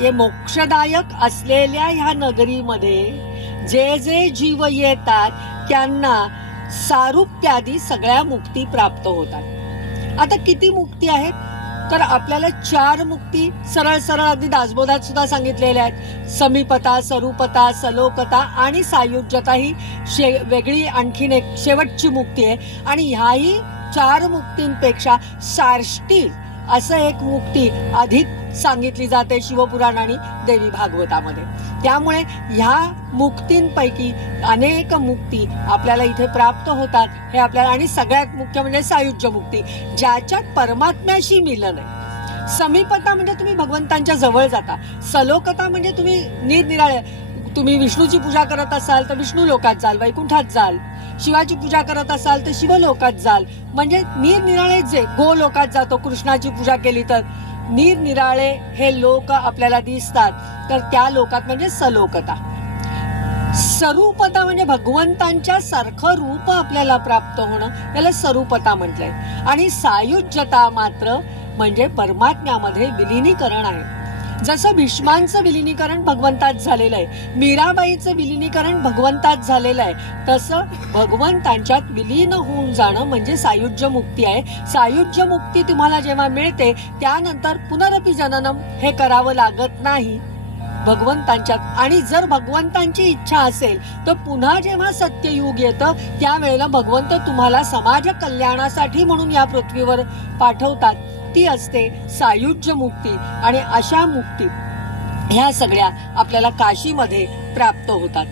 हे मोक्षदायक असलेल्या ह्या नगरीमध्ये जे जे जीव येतात त्यांना सारूप्यादी सगळ्या मुक्ती प्राप्त होतात. आता किती मुक्ती आहेत? तर आपल्याला चार मुक्ती सरळ सरळ अगदी दासबोधात सुद्धा सांगितलेल्या आहेत. समीपता सरूपता सलोकता आणि सायुज्यता ही शे वेगळी आणखीन एक शेवटची मुक्ती आहे. आणि ह्याही चार मुक्तींपेक्षा सारष्टी असं एक मुक्ती अधिक सांगितली जाते शिवपुराण आणि देवी भागवतामध्ये. त्यामुळे ह्या मुक्तींपैकी अनेक मुक्ती आपल्याला इथे प्राप्त होतात. हे आपल्याला आणि सगळ्यात मुख्य म्हणजे सायुज्य मुक्ती ज्याच्यात परमात्म्याशी मिलन आहे. समीपता म्हणजे तुम्ही भगवंतांच्या जवळ जाता. सलोकता म्हणजे तुम्ही निरनिराळे तुम्ही विष्णूची पूजा करत असाल तर विष्णू लोकात जाल वैकुंठात जाल. शिवाची पूजा करत असाल तर शिवलोकात जाल. म्हणजे निरनिराळे जे गो लोकात जातो कृष्णाची पूजा केली तर निरनिराळे हे लोक आपल्याला दिसतात. तर त्या लोकात म्हणजे सलोकता. स्वरूपता म्हणजे भगवंतांच्या सारखं रूप आपल्याला प्राप्त होणं याला स्वरूपता म्हटलंय. आणि सायुज्यता मात्र म्हणजे परमात्म्यामध्ये विलीनीकरण आहे. जसं भीष्मांचं विलिनीकरण भगवंतात झालेलं आहे मीराबाईचं विलिनीकरण भगवंतात झालेलं आहे तसं भगवंतांच्यात विलीन होऊन जाणं म्हणजे सायुज्य मुक्ती आहे. सायुज्य मुक्ती तुम्हाला जेव्हा मिळते त्यानंतर पुनरपी जननम हे करावं लागत नाही. भगवंतांच्यात आणि जर भगवंतांची इच्छा असेल तर पुन्हा जेव्हा सत्ययुग येतं त्यावेळेला भगवंत तुम्हाला समाज कल्याणासाठी म्हणून या पृथ्वीवर पाठवतात. ती असते सायुज्य मुक्ती आणि अशा मुक्ती ह्या सगळ्या आपल्याला काशीमध्ये प्राप्त होतात.